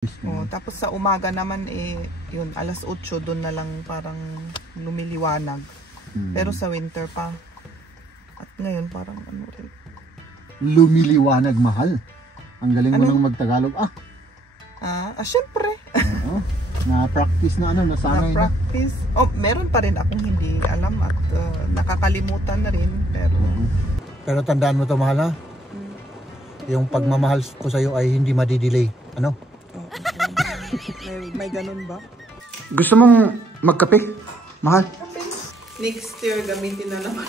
Oh, tapos sa umaga naman yun, alas 8 doon na lang parang lumiliwanag. Pero sa winter pa. At ngayon parang ano rin. Lumiliwanag, mahal. Ang galing mo nang magtagalog. Syempre. Oo. Na-practice na nasanay na. Na-practice. Oh, meron pa rin akong hindi alam at nakakalimutan na rin. Pero tandaan mo to, mahal, ha? Yung pagmamahal ko sa'yo ay hindi madidelay. Ano? May ganun ba? Gusto mong magkape, mahal? Next year, gamitin na naman.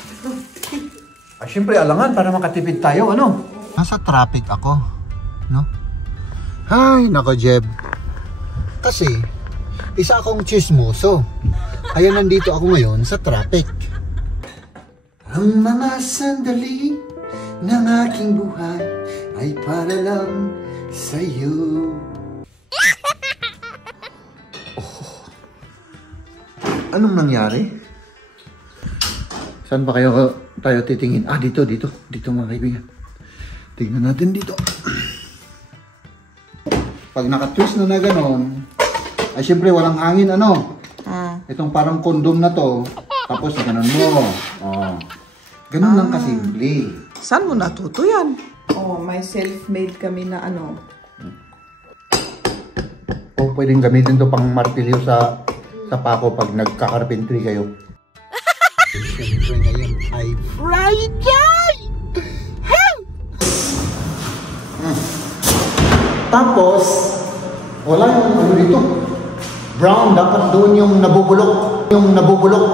Siyempre, alangan para makatipid tayo, ano? Nasa traffic ako, no? Hay, nako, Jeb. Kasi, isa akong chismoso. Kaya nandito ako ngayon sa traffic. Ang mga sandali ng aking buhay ay para lang sa'yo. Anong nangyari? Saan ba tayo titingin? Dito mga kaibigan. Tingnan natin dito. Pag naka-twist na gano'n, ay syempre walang hangin, ano? Itong parang kondom na to, tapos gano'n mo. Ganun lang kasimple. Saan mo natuto yan? May self-made kami na ano. Pwedeng gamitin to pang martilyo sa pako pag nagka-carpentry kayo. Siyempre ngayon ay Friday! Tapos, wala yung ano dito. Brown, dapat doon yung nabubulok.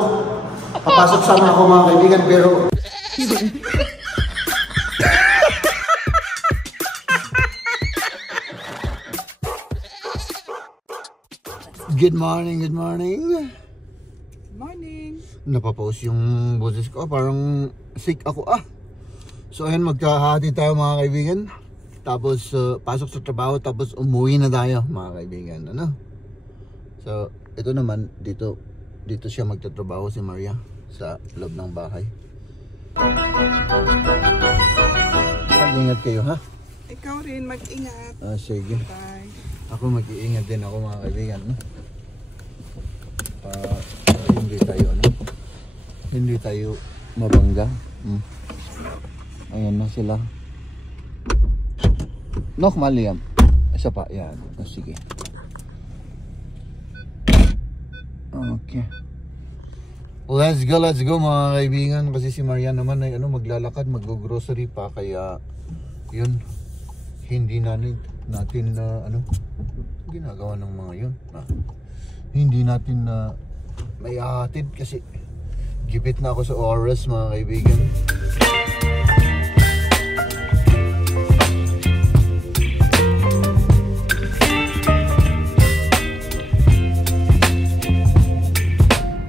Papasok sana ako mga kaibigan, pero... Good morning. Good morning. Napapause yung boses ko. Parang sick ako. So ayun, magkahati tayo mga kaibigan. Tapos pasok sa trabaho. Tapos umuwi na tayo mga kaibigan. Ano? So ito naman, dito siya magtatrabaho si Maria sa loob ng bahay. Mag-ingat kayo, ha? Ikaw rin, mag-ingat. Sige. Bye. Ako mag-iingat din ako mga kaibigan. Hindi tayo mabangga. Ayan na sila. Maliam. Isa pa, yan. Sige. Okay. Let's go mga kaibigan. Kasi si Maria naman ay maglalakad, mag-grocery pa. Kaya yun, hindi natin ginagawa ng mga yun. Hindi natin may hatid kasi gipit na ako sa oras mga kaibigan.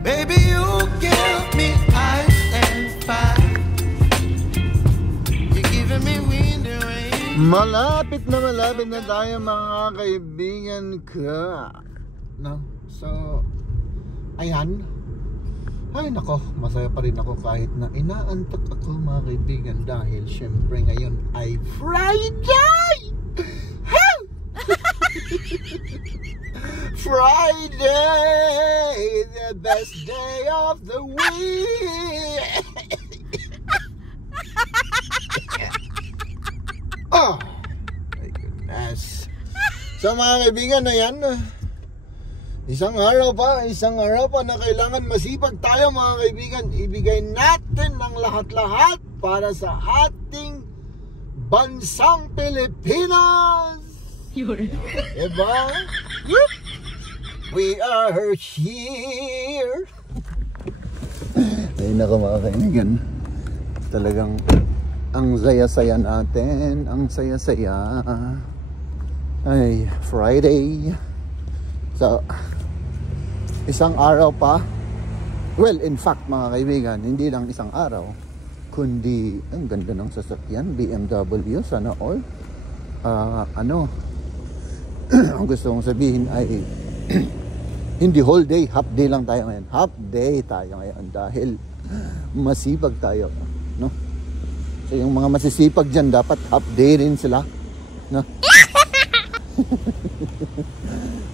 Baby, you give me ice and fire. You're giving me wind and rain. Malapit na tayo mga kaibigan ka. No? So, ayan. Ay nako, masaya pa rin ako kahit na inaantok ako mga kaibigan dahil syempre ngayon ay Friday! Friday, the best day of the week! Oh, my goodness. So mga kaibigan, ayan. Isang araw pa na kailangan masipag tayo mga kaibigan. Ibigay natin ang lahat-lahat para sa ating bansang Pilipinas. Diba? We are here. Ay nako mga kaibigan. Talagang ang saya-saya natin. Ang saya-saya. Ay, Friday. So, isang araw pa. Well, in fact mga kaibigan, hindi lang isang araw, kundi ang ganda ng sasakyan, BMW, sana all. Ang gusto kong sabihin ay hindi whole day, half day lang tayo ngayon. Half day tayo ngayon dahil masipag tayo, no? So yung mga masisipag dyan, dapat half day rin sila, no?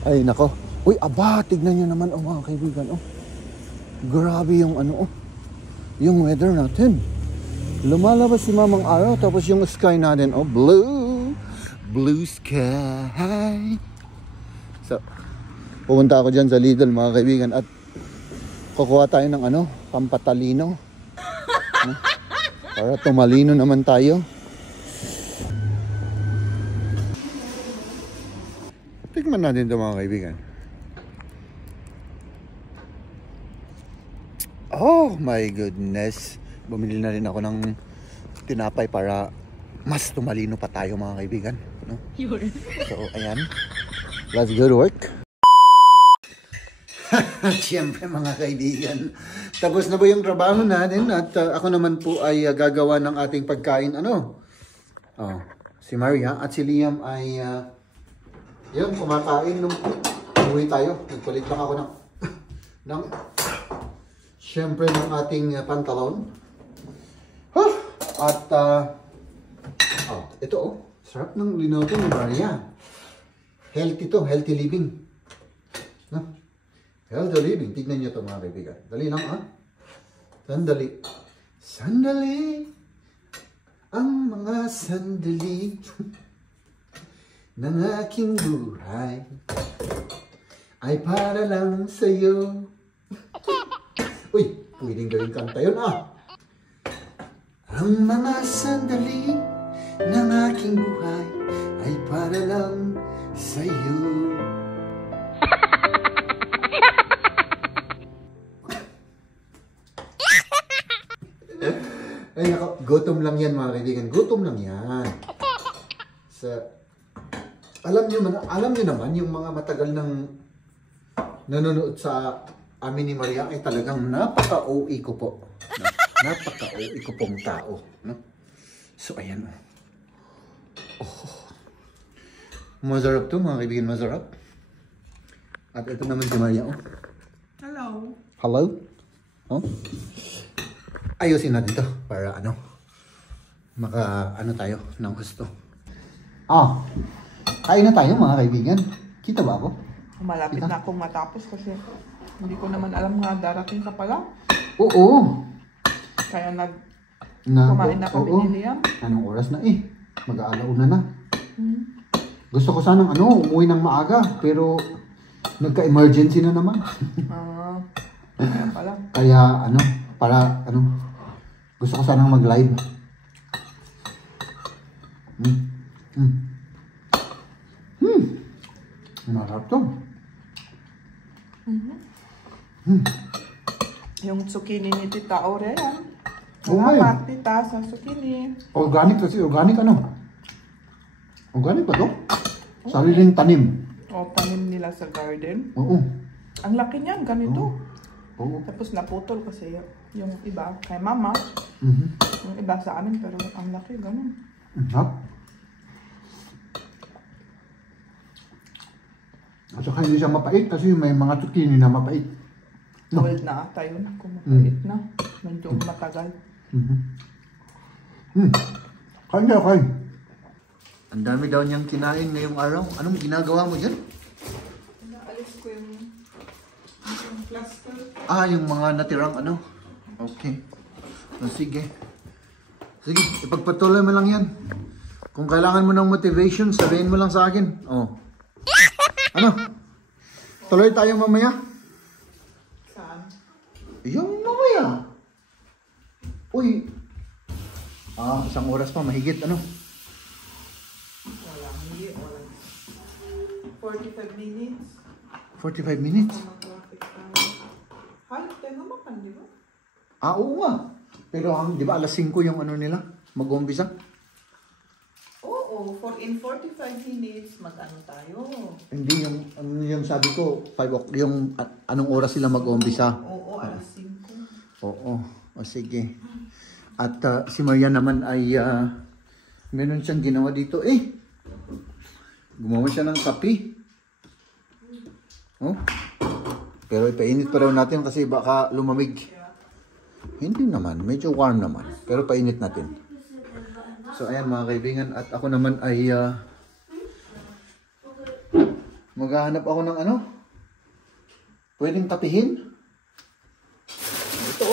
Ay, nako. Uy, aba, tignan nyo naman, mga kaibigan, Grabe yung yung weather natin. Lumalabas si mamang araw, tapos yung sky natin, blue sky. So, pupunta ako dyan sa Lidl, mga kaibigan, at kukuha tayo ng pampatalino. Para tumalino naman tayo. Tikman natin ito, mga kaibigan. Oh my goodness. Bumili na rin ako ng tinapay para mas tumalino pa tayo, mga kaibigan. No? So, ayan. Let's go to work. Siyempre, mga kaibigan, tapos na ba yung trabaho natin at ako naman po ay gagawa ng ating pagkain. Si Maria at si Liam ay yun, kumakain nung umuwi tayo. Nagpalit lang ako ng siyempre ng ating pantalon. At ito sarap ng linoto ni Maria. Healthy to, healthy living. No? Healthy living. Tignan nyo ito, mga kaibigan. Dali lang, Sandali. Sandali. Ang mga sandali ng aking buhay ay para lang sa'yo. Uy, pwedeng gawing kanta yun, Ang mga sandali ng aking buhay ay para lang sa'yo. Ay, gutom lang yan, mga kaibigan. Gutom lang yan. Alam nyo naman, yung mga matagal nang nanonood sa amin ni Maria ay talagang napaka-OA ko po. Napaka-OA ko pong tao. No? So, ayan. Masarap to, mga kaibigan. Masarap. At ito naman si Maria. Hello. Hello? Ayusin natin to para tayo ng gusto. Kain na tayo, mga kaibigan. Kita ba ako? Malapit na akong matapos kasi hindi ko naman alam nga darating ka pala. Oo. Kaya kumain na kami ni Liam. Anong oras na mag-aalauna na. Gusto ko sanang umuwi ng maaga, pero nagka-emergency na naman. Kaya pala. Kaya gusto ko sanang mag-live. Masarap to. Yung zucchini ni Tita Aure yan. Okay. Salamat, Tita, sa zucchini. Organic kasi, organic Organic ba to? Sariling tanim. Tanim nila sa garden. Oo. Ang laki niyan, ganito. Oo. Tapos naputol kasi yung iba kay Mama. Yung iba sa amin, pero ang laki, ganun. At saka hindi siya mapait kasi may mga zucchini na mapait. Tawid na ata yun, kung mapait na. Medyo matagal. Kain ka, kain. Ang dami daw niyang kinain ngayong araw. Anong ginagawa mo dyan? Naalis ko yung plaster. Yung mga natirang Okay. Sige. Sige, ipagpatuloy mo lang yan. Kung kailangan mo ng motivation, sabihin mo lang sa akin. Tuloy tayo mamaya? Saan? Yung mamaya. Uy. Isang oras pa, mahigit. Wala, hindi. 45 minutes. 45 minutes? Halos tayo makan, di ba? Oo nga. Pero di ba alas 5 yung nila? Mag-umpisa? Oo, in 45 minutes, mag-ano tayo? Hindi, yung sabi ko, 5 o'clock, yung anong oras sila mag-umpisa? Oo, alas 5. Oo, sige. At si Maria naman ay, meron siyang ginawa dito gumawa siya ng kape. Pero ipainit pa raw natin kasi baka lumamig. Hindi naman, medyo warm naman. Pero painit natin. So ayan, mga kaibigan, at ako naman ay Maghahanap ako ng ano? Pwedeng tapihin? Ito.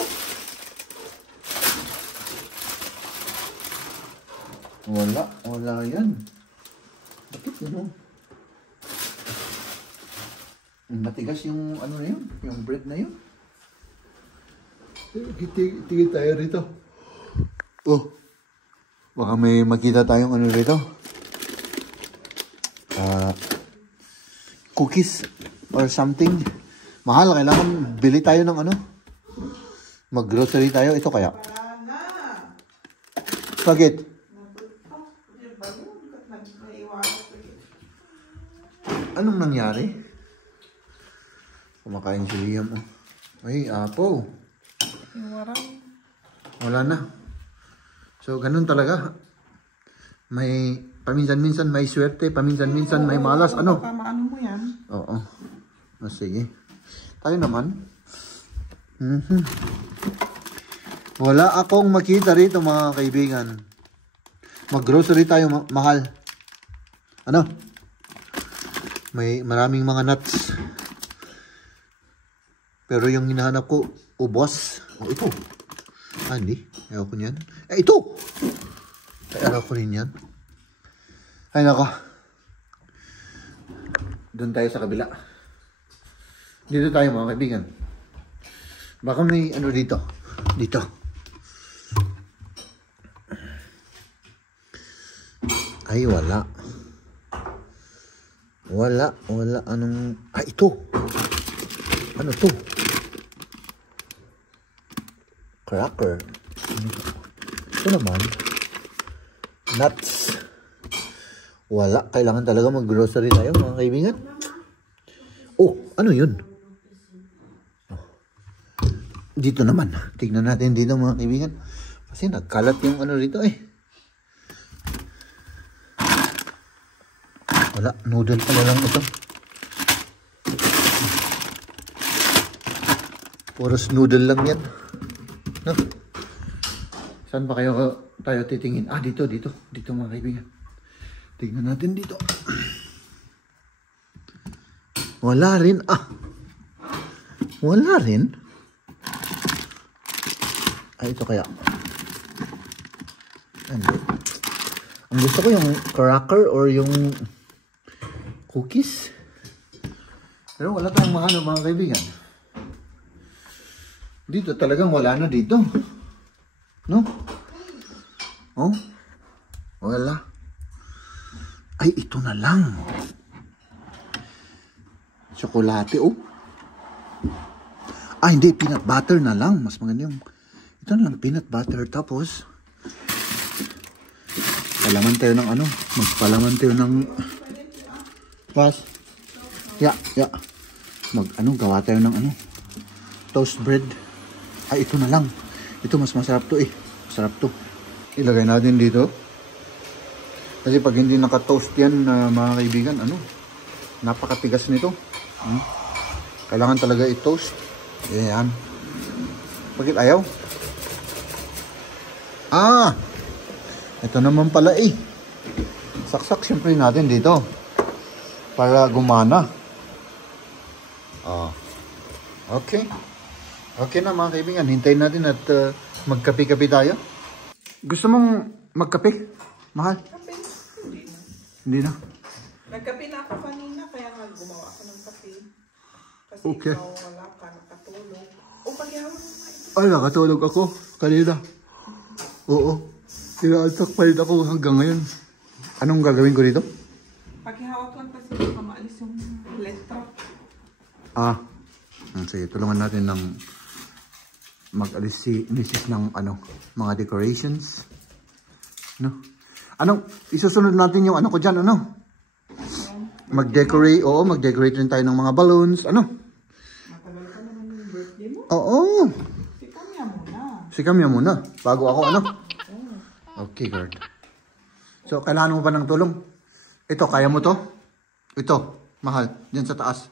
Wala yan. Bakit ano? Matigas yung ano na yun? Yung bread na yun? Tigil tayo rito. Oh. Baka may makita tayong ano rito. Cookies or something. Mahal, kailangan bili tayo ng ano? Mag-grocery tayo. Ito kaya? Bakit? Anong nangyari? Kumakain si Liam. Ay, apo. Wala na. So, ganun talaga. May, paminsan-minsan may swerte, paminsan-minsan may malas. Ano? Ano mo yan? Oo. Sige. Tayo naman. Wala akong makita rito mga kaibigan. Mag-grocery tayo, mahal. Ano? May maraming mga nuts. Pero yung hinahanap ko, ubos. Oh, ito. Hindi. Ayaw ko niyan. Ito! Ayaw ko rin yan. Ay, nako. Doon tayo sa kabila. Dito tayo mga kaibigan. Baka may ano dito. Dito. Ay, wala. Wala. Anong... ito. Ano to? Cracker. Ito naman. Nuts. Wala. Kailangan talaga mag-grocery tayo mga kaibigan. Oh, ano yun? Dito naman. Tignan natin dito mga kaibigan. Kasi nagkalat yung ano rito eh. Wala. Noodle pala lang ito. Puros noodle lang yan. No? Saan ba tayo titingin? Dito mga kaibigan. Tignan natin dito. Wala rin. Wala rin. Ito kaya. Hindi. Ang gusto ko yung cracker or yung cookies. Pero wala tayong mahalo mga kaibigan. Dito talagang wala na dito. No? Oh? Wala. Ay, ito na lang. Tsokolate, oh. Hindi. Peanut butter na lang. Mas maganda yung... Ito na lang, peanut butter. Tapos, palaman tayo ng ano. Magpalaman tayo ng... Pas. Yeah. Gawa tayo ng ano. Toast bread. Ito na lang. Ito mas masarap to eh. Masarap to. Ilagay natin dito. Kasi pag hindi naka-toast yan mga kaibigan, napakatigas nito. Kailangan talaga i-toast. Ayan. Bakit ayaw? Ito naman pala eh. Saksak syempre natin dito. Para gumana. Okay. Okay na mga kaibigan, hintayin natin at magkape-kape tayo. Gusto mong magkape? Mahal? Kape? Hindi na. Nagkape na ako kanina, kaya nga gumawa ako ng kape. Kasi okay. Ikaw wala ka, nakatulog. Paghihawak mo. Nakatulog ako kanina. Oo. Tinaantak pa rin ako hanggang ngayon. Anong gagawin ko dito? Paghihawak lang kasi baka maalis yung letra. Sige, tulungan natin ng mag-alis si Mrs. ng mga decorations. No? Isusunod natin yung ko dyan, Mag-decorate, mag-decorate rin tayo ng mga balloons, Matagal ka naman yung birthday mo? Oo. Si Kamya muna. Bago ako, Okay, girl. So, kailangan mo ba ng tulong? Ito, kaya mo to? Ito, mahal, dyan sa taas.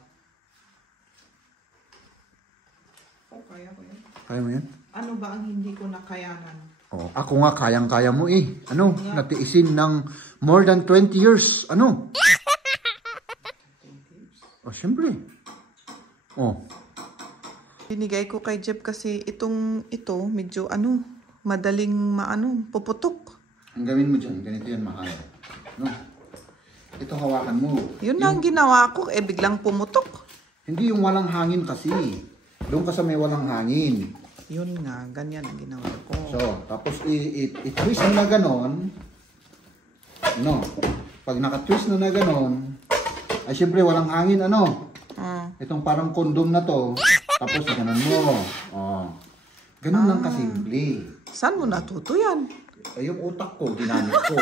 Kaya ko yan. Kaya mo yan? Ano ba ang hindi ko nakayanan? Ako nga, kayang-kaya mo eh. Natiisin ng more than 20 years. Oh, siyempre. Oh. Binigay ko kay Jeb kasi ito medyo madaling puputok. Ang gawin mo dyan, ganito yan mahal. No? Ito hawakan mo. Yun na ang ginawa ko, biglang pumutok. Hindi yung walang hangin kasi. Doon ka sa may walang hangin. Yun nga, ganyan ang ginawa ko. So, tapos i-twist mo na ganon. No? Pag naka-twist na ganon, ay siyempre walang hangin, Itong parang kondom na to. Tapos ganon mo. Oh. Ganon lang kasimple. Saan mo natuto yan? Ay, yung utak ko, ginamit ko.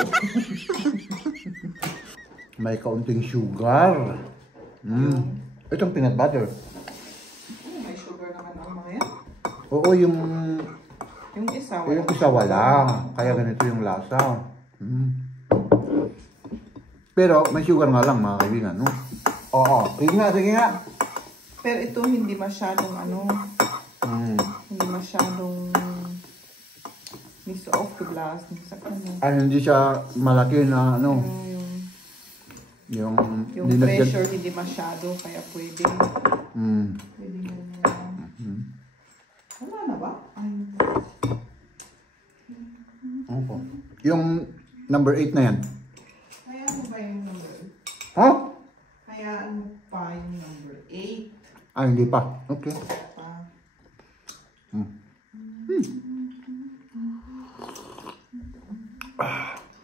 May kaunting sugar. Itong peanut butter. May sugar naman ang mga yan. Oo, yung isa wala. Yung isa wala. Kaya ganito yung lasa. Pero may sugar nga lang, mga kaibigan, no? Oo. Sige nga. Pero ito hindi masyadong hindi masyadong miso off the glass. Hindi siya malaki na yung pressure hindi masyado, kaya pwede. Pwede na. Wala na ba? Opo. Yung number 8 na yan. Hayaan mo ba yung number 8? Ha? Hayaan mo pa yung number 8. Hindi pa. Okay.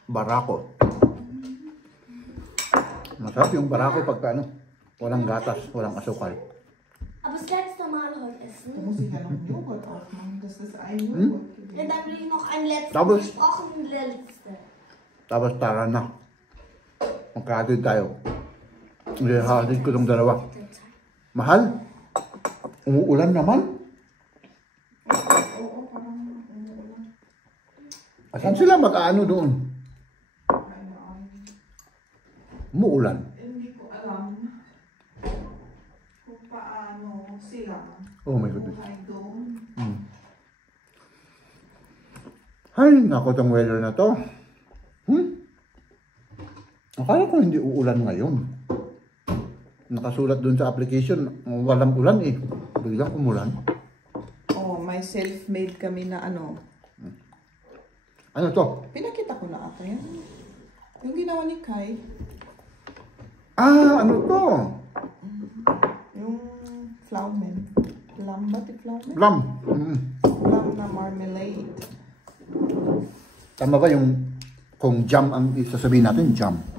Barako. Masarap yung barako pagka walang gatas, walang asukal. Aber das letzte Mal heute essen. Da muss ich ja noch einen Joghurt aufmachen. Das ist ein Joghurt. Und dann will ich noch ein letztes Aber- gesprochen, der letzte. Tapos tara na. Magkahatid tayo. Hatid ko itong dalawa. Mahal? Umuulan naman? Oo, parang umuulan. Asan sila mag-ano doon? Umuulan. Hindi ko alam kung paano sila Oh my goodness. buhay doon. Ay, naku itong weather na to. Akala ko hindi uulan ngayon. Nakasulat doon sa application, walang ulan eh. Biglang umulan. Oh, may self-made kami na Ano to? Pinakita ko na ata yan. Yung ginawa ni Kai. Ano to? Yung flaumen. Plum ba? Flaumen? Plum. Plum na marmalade. Tama ba yung kung jam ang isasabihin natin? Jam.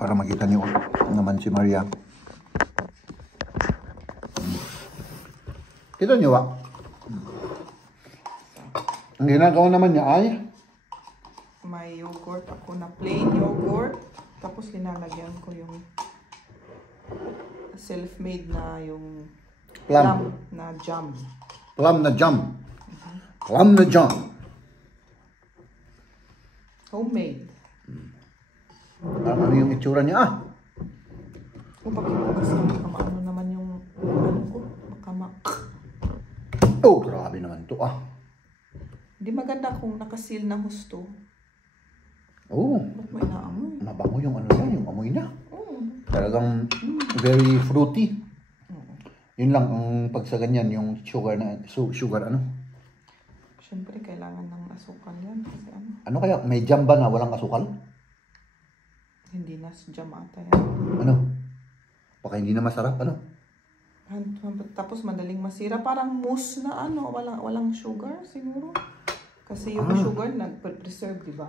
Para makita niyo naman si Maria. Kita niyo ba? Ang ginagawa naman niya ay May yogurt ako na plain yogurt. Tapos linalagyan ko yung self-made na yung plum. na jam. Plum na jam. Plum na jam. Homemade. Ano yung itsura niya? Kung pagkipugas ko, makamaano naman yung ko. Oh, grabe naman to Hindi maganda kung nakasil na husto. Oh, Ba't may naamoy? mabango yung yung amoy niya. Talagang very fruity. Yun lang ang pag sa ganyan, yung sugar Siyempre, kailangan ng asukal yan. Kasi Ano kaya, may jam ba na walang asukal? hindi na jam ata yan. Baka hindi na masarap, Tapos madaling masira. Parang mousse na walang sugar siguro. Kasi yung sugar nag-preserve, di ba?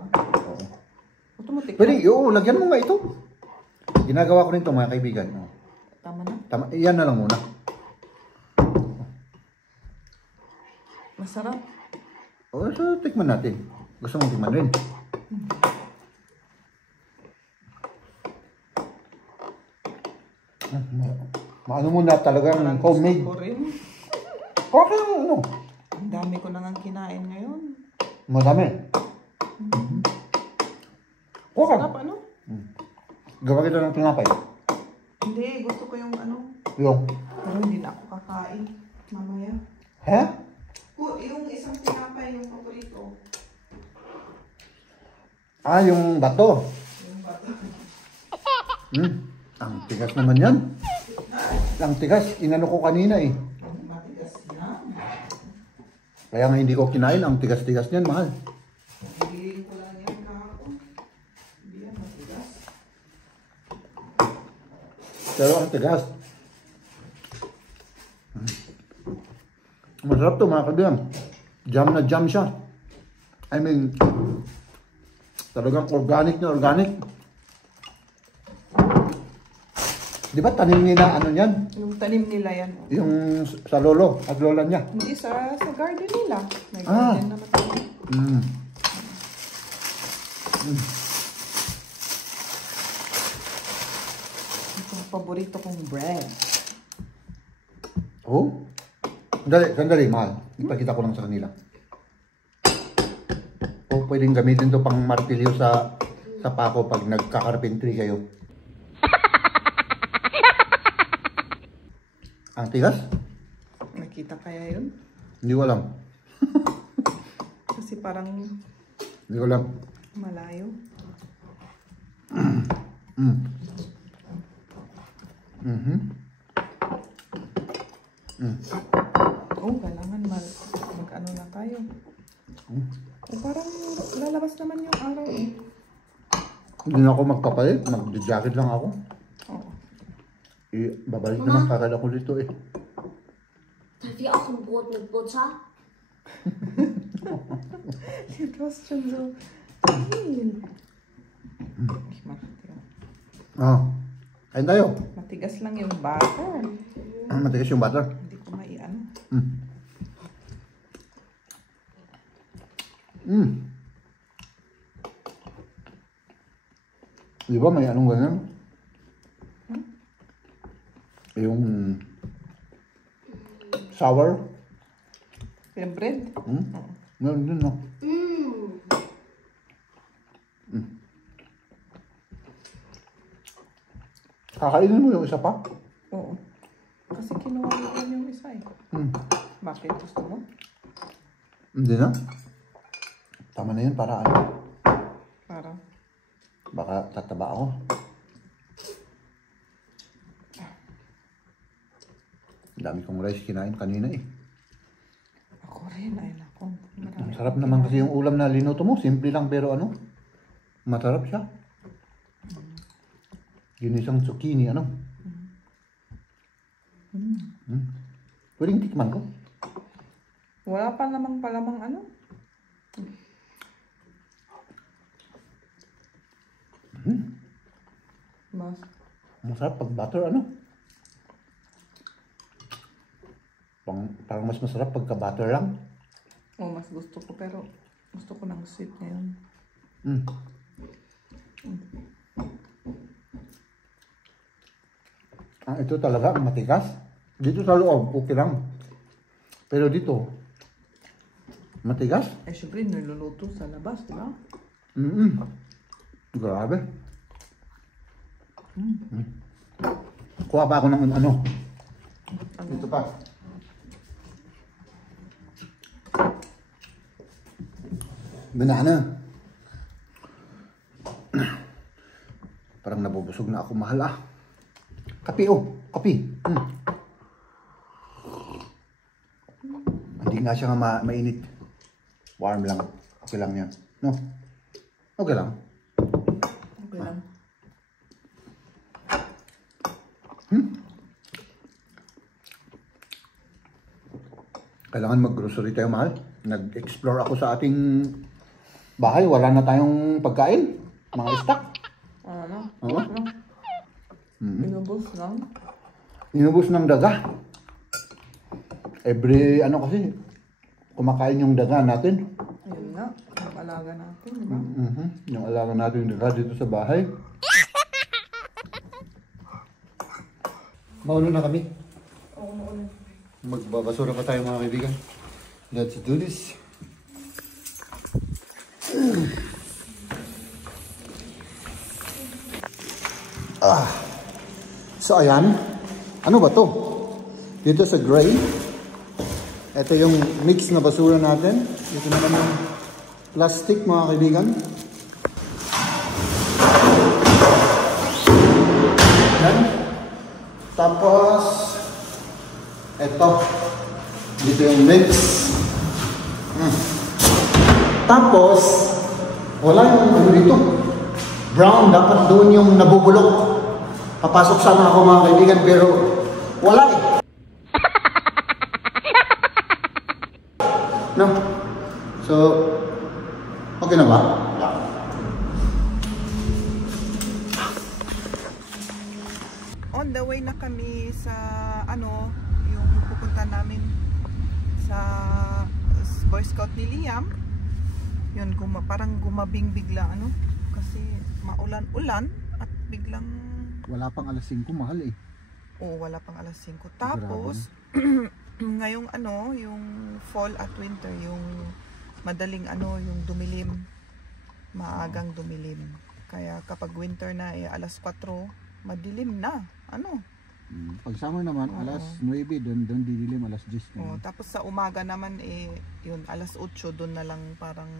Automatic. Pwede, lagyan mo nga ito. Ginagawa ko rin ito, mga kaibigan. Tama na. Iyan na lang muna. Masarap. So, tikman natin. Gusto mong tikman rin? Maano mo na talagang homemade. Gusto ko rin. Okay, Ang dami ko nang kinain ngayon. Madami. Okay. Sarap Gawa kita ng tinapay. Hindi, gusto ko yung Yung. Pero hindi na ako kakain. Mamaya. Yung isang tinapay, yung paborito. Yung bato. Yung bato. Ang tigas. Tigas naman yan. Ang tigas, inano ko kanina eh. Matigas na. Kaya nga hindi ko kinain, ang tigas-tigas niyan, mahal. Hiling ko lang yan kahapon. Hindi yan matigas. Pero ang tigas. Masarap to mga kaibigan. Jam na jam siya. I mean, talagang organic na organic. Di ba tanim nila ano yan? Yung tanim nila yan. Yung sa lolo at lola niya. Hindi, sa garden nila. May Ah. garden naman tayo. Ito ang paborito kong bread. Oh? Sandali, mahal. Ipakita ko lang sa kanila. O pwedeng gamitin to pang martilyo sa pako pag nagkakarpentry kayo. Ang tigas? Nakita kaya yun? Hindi ko alam. Kasi parang Hindi ko alam. malayo. Oh, kailangan mag-ano na tayo. Oh, parang lalabas naman yung araw eh. Hindi na ako magpapalit. Mag-jacket lang ako. Oo. Babalik naman kakala ko dito eh. Darf ich auch ein Brot mit Butter? Du hast schon so viel. Ich mach dir. Kain tayo. Matigas lang yung butter. Matigas yung butter. Hindi ko maiano. Di ba may anong ganyan? Yung sour. Yung bread? Meron din, no? Kakainin mo yung isa pa? Oo. Kasi kinuha ko din yung isa eh. Bakit? Gusto mo? Hindi na. Tama na yun para ano? Para? Baka tataba ako. Ang dami kong rice kinain kanina eh. Ako rin. Ay nako. Ang sarap naman kasi yung ulam na linuto mo. Simple lang pero ano? Masarap siya. Ginisang zucchini, ano? Pwedeng tikman ko. Wala pa namang palamang ano. Mas. Masarap pag butter, ano? Parang mas masarap pagka butter lang. Oh, mas gusto ko pero gusto ko ng sweet ngayon. Ito talaga ang matigas. Dito sa loob, okay lang. Pero dito, matigas. Eh, syempre, niluluto sa labas, di ba? Grabe. Kuha pa ako ng ano. Dito pa. Banana. Parang nabubusog na ako, mahal ah. Kape oh, kape. Hindi nga siya nga mainit. Warm lang. Okay lang yan. No? Okay lang. Okay lang. Kailangan mag-grocery tayo, mahal. Nag-explore ako sa ating bahay. Wala na tayong pagkain. Mga stock. Ano? Oo. Ano? Inubos lang. Inubos ng daga. Every, ano kasi, kumakain yung daga natin. Ayun nga. Yung alaga natin, di ba? Yung alaga natin yung daga dito sa bahay. Mauna na kami. Oo, mauna. Magbabasura pa tayo mga kaibigan. Let's do this. So ayan. Ano ba to? Dito sa gray. Ito yung mix na basura natin. Dito naman yung plastic mga kaibigan. Yan. Tapos, eto. Dito yung mix. Tapos, wala yung ano dito. Brown, dapat doon yung nabubulok. Papasok sana ako mga kaibigan, pero wala eh. No? So, okay na ba? On the way na kami sa ano, yung pupunta namin sa Boy Scout ni Liam. Yun, parang gumabing bigla ano, kasi maulan-ulan at biglang Wala pang alas 5, mahal eh. Oo, wala pang alas 5. Tapos ngayong ano, yung fall at winter, yung madaling ano, yung dumilim, maagang dumilim. Kaya kapag winter na eh alas 4, madilim na. Ano? Pag summer naman, alas 9, doon didilim, alas 10. Tapos sa umaga naman eh, yun, alas 8, doon na lang parang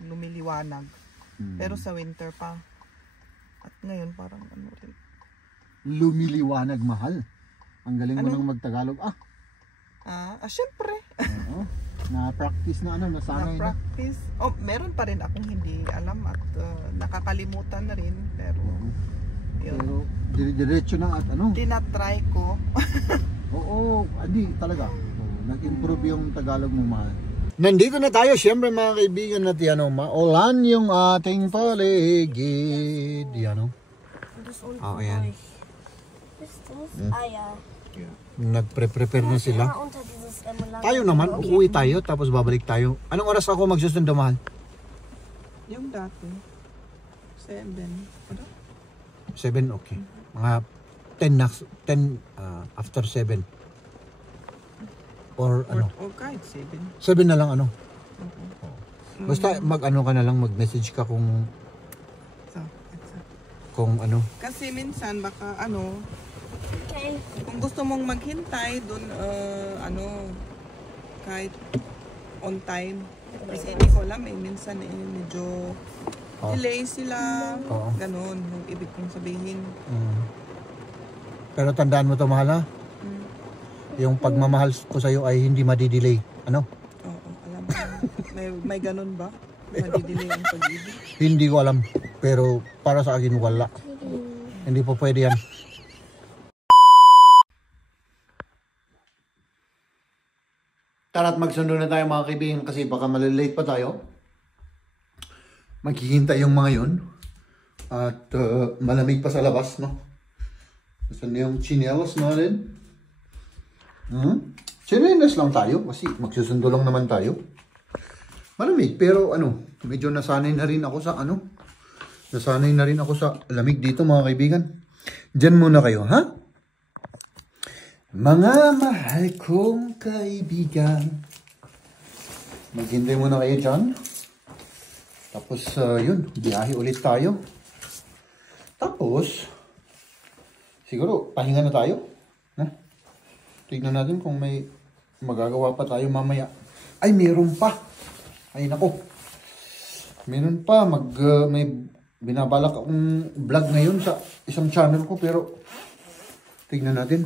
lumiliwanag. Pero sa winter pa. At ngayon parang ano rin. Lumiliwanag, mahal. Ang galing mo nang magtagalog. Syempre. Oo. Na-practice na ano, nasanay na. Na-practice. Oh, meron pa rin akong hindi alam at nakakalimutan na rin. Pero, yun. Pero, diretso na at ano. Tinatry ko. Oo, hindi talaga. Nag-improve yung Tagalog mo, mahal. Nandito na tayo, siyempre mga kaibigan natin, ano, maulan yung ating paligid. Yan, ayan. Nagpre-prepare na sila. Tayo naman, uuwi tayo, tapos babalik tayo. Anong oras ako magsusundo, mahal? Yung dati. 7. Ano? 7, okay. Mga 10 after 7. Or ano? O kahit 7. 7 na lang ano? Basta mag-ano ka na lang, mag-message ka kung ano. Kasi minsan baka ano, kung gusto mong maghintay dun, ano, kahit on time. Kasi hindi ko alam eh, minsan eh, medyo delay sila, ganun, yung ibig kong sabihin. Pero tandaan mo to, mahal, ha? Yung pagmamahal ko sa'yo ay hindi madidelay. Ano? Oo, alam mo. May ganun ba? Madidelay ang pag-ibig? Hindi ko alam. Pero para sa akin, wala. Hindi po pwede yan. Tara't magsundo na tayo mga kaibigan kasi baka malilate pa tayo. Maghihintay yung mga yun. At malamig pa sa labas, no? Saan yung chinelas natin? Chinelas lang tayo kasi magsusundo lang naman tayo. Malamig pero ano, medyo nasanay na rin ako sa ano. Nasanay na rin ako sa lamig dito mga kaibigan. Diyan muna kayo, ha? Mga mahal kong kaibigan. Maghintay muna kayo dyan. Tapos yun, biyahe ulit tayo. Tapos, siguro pahinga na tayo. Tignan natin kung may magagawa pa tayo mamaya. Ay, meron pa. Ay, nako. Meron pa. May binabalak akong vlog ngayon sa isang channel ko. Pero, tignan natin.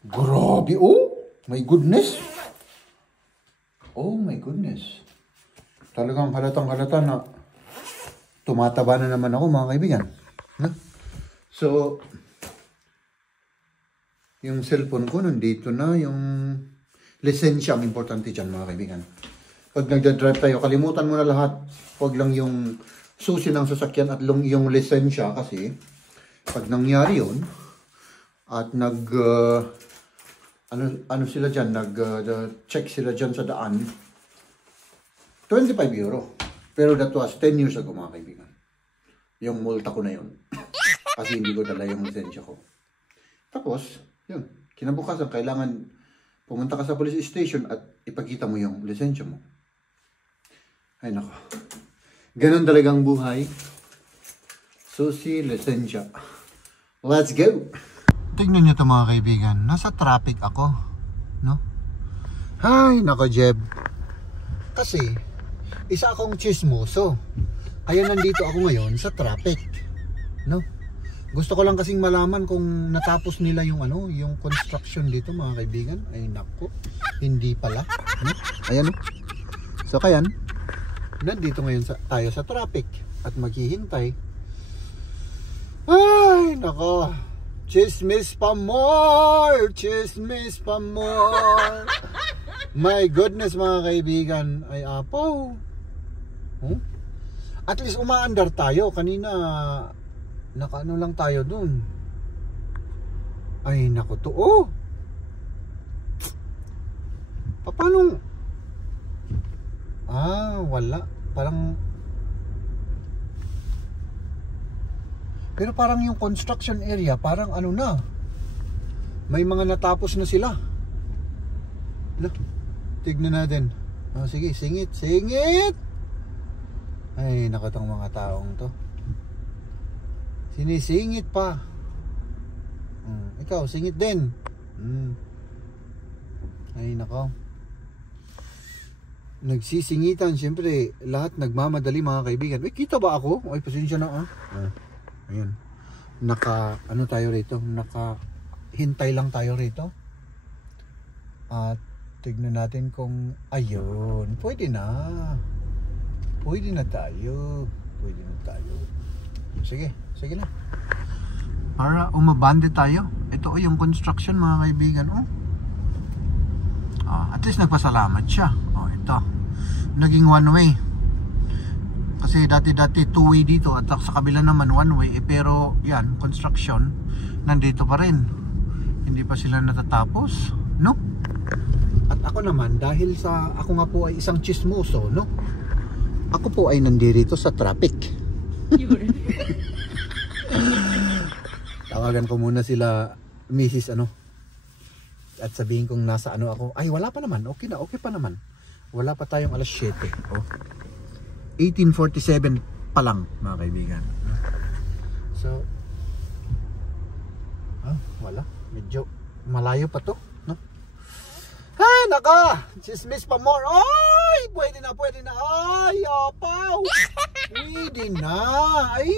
Grabe, oh! My goodness! Oh my goodness. Talagang halatang-halata na tumataba na naman ako mga kaibigan. So, yung cellphone ko nandito na, yung lisensya ang importante dyan mga kaibigan. Pag nagdadrive tayo, kalimutan mo na lahat. Huwag lang yung susi ng sasakyan at yung lisensya kasi pag nangyari yun at ano sila dyan, check sila dyan sa daan, 25 euro. Pero that was 10 years ago mga kaibigan. Yung multa ko na yun. Kasi hindi ko dala yung lisensya ko. Tapos, yun, kinabukasan, kailangan pumunta ka sa police station at ipakita mo yung lisensya mo. Ay nako. Ganon talagang buhay. Susi, lisensya. Let's go! Tingnan nyo ito mga kaibigan. Nasa traffic ako. No? Ay, nako Jeb. Kasi, isa akong chismoso. Kaya nandito ako ngayon sa traffic. No? Gusto ko lang kasing malaman kung natapos nila yung ano, yung construction dito mga kaibigan. Ay nako, hindi pala. No? Ayan o. So kaya, nandito ngayon tayo sa traffic at maghihintay. Ay nako, chismis pa more, chismis pa more. My goodness mga kaibigan, ay apaw. At least umaandar tayo. Kanina nakaano lang tayo dun. Ay naku to. Oh, paano? Wala. Pero parang yung construction area, parang ano na, may mga natapos na sila. Look, tignan natin. Sige, singit. Ay naku tong mga taong to, sinisingit pa. Ikaw, singit din. Ay nako, nagsisingitan. Siyempre, lahat nagmamadali mga kaibigan. Uy, kita ba ako? Ay, pasensya na Ayan. Ano tayo rito? Hintay lang tayo rito. At tignan natin kung ayun, pwede na tayo. Sige na. Para umabande tayo. Ito yung construction mga kaibigan. At least nagpasalamat siya. Ito. Naging one way. Kasi dati two way dito at sa kabila naman one way. Pero yan, construction nandito pa rin. Hindi pa sila natatapos, no? At ako naman, dahil ako nga po ay isang chismoso, no? Ako po ay nandito sa traffic. Tawagan ko muna sila Mrs. At sabihin kong nasa ako. Ay, wala pa naman. Okay pa naman. Wala pa tayong alas 7. 18:47 pa lang mga kaibigan. So wala. Medyo malayo pa to, no? Ay, naka! Chismis pa more. Ay, pwede na. Ay, apaw! Pwede na. Ay!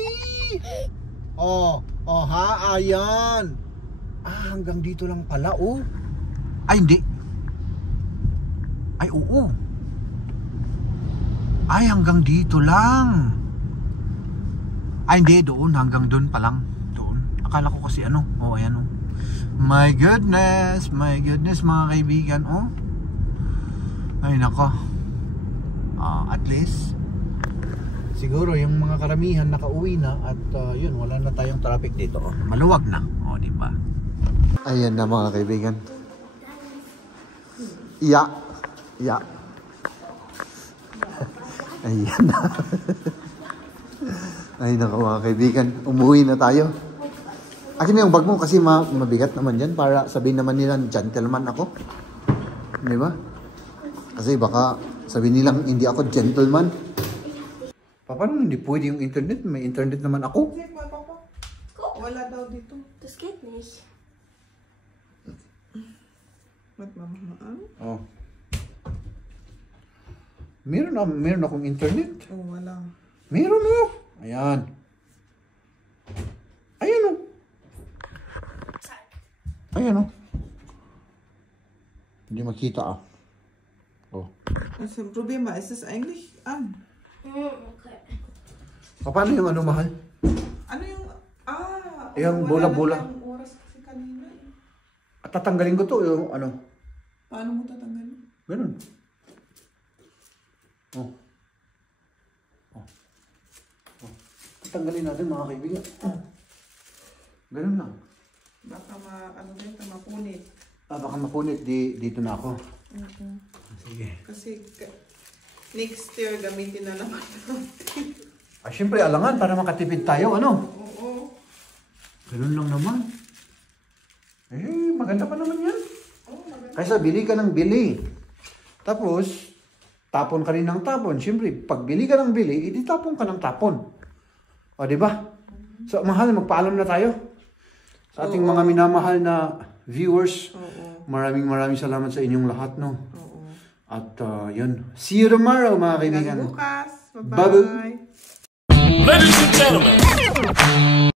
Ayan. Hanggang dito lang pala, Ay, hindi. Ay, oo. Ay, hanggang dito lang. Ay, hindi. Doon. Hanggang doon pa lang. Doon. Akala ko kasi ayan My goodness mga kaibigan. Ay, nako. At least siguro yung mga karamihan nakauwi na. At yun, wala na tayong traffic dito. Maluwag na. Diba? Ayan na mga kaibigan. Yeah. Ayan na. Ay naku mga kaibigan, umuwi na tayo. Akin na yung bag mo kasi mabigat naman dyan para sabihin naman nila gentleman ako. Di ba? Kasi baka sabihin nilang hindi ako gentleman. Paano hindi pwede yung internet? May internet naman ako. Wala daw dito. Das geht nicht. Wait, mama. Meron akong internet. Wala. Meron Ayan. Ayan Hindi makita Das Problema, es ist eigentlich an. Okay. Paano yung mahal? Ano yung Yung bola-bola. Yung oras kasi kanina. At tatanggalin ko to yung Paano mo tatanggalin? Ganun. Tatanggalin natin mga kaibigan. Ganun lang. Baka mapunit. Baka mapunit. Dito na ako. Sige. Kasi next year gamitin na naman natin. Siyempre alangan para makatipid tayo, Oo. Ganun lang naman. Maganda pa naman yan. Kaysa bili ka ng bili. Tapos, tapon ka rin ng tapon. Siyempre, pag bili ka ng bili, edi tapon ka ng tapon. Diba? So, mahal, magpaalam na tayo. Sa ating mga minamahal na viewers. Maraming salamat sa inyong lahat, At, yun. See you tomorrow, mga kaibigan. Bukas. Bye-bye. Ladies and gentlemen.